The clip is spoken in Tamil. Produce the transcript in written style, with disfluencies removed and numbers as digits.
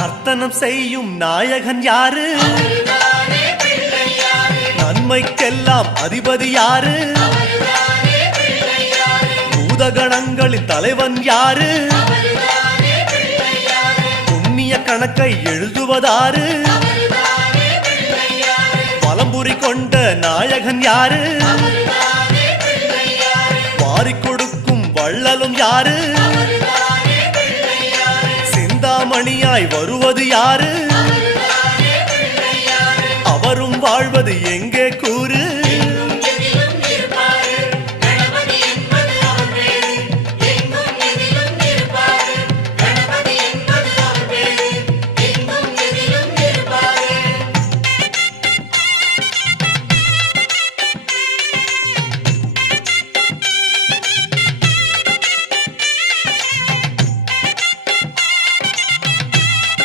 நர்த்தனம் செய்யும் நாயகன் யாரு? நன்மைக்கெல்லாம் அதிபதி யாரு? பூதகணங்களின் தலைவன் யாரு? புண்ணிய கணக்கை எழுதுவதாரு? பலம்புரி கொண்ட நாயகன் யாரு? வாரிக் கொடுக்கும் வள்ளலும் யாரு? சிந்தாமணியாய் வருவது யாரு? அவரும் வாழ்வது எங்கே?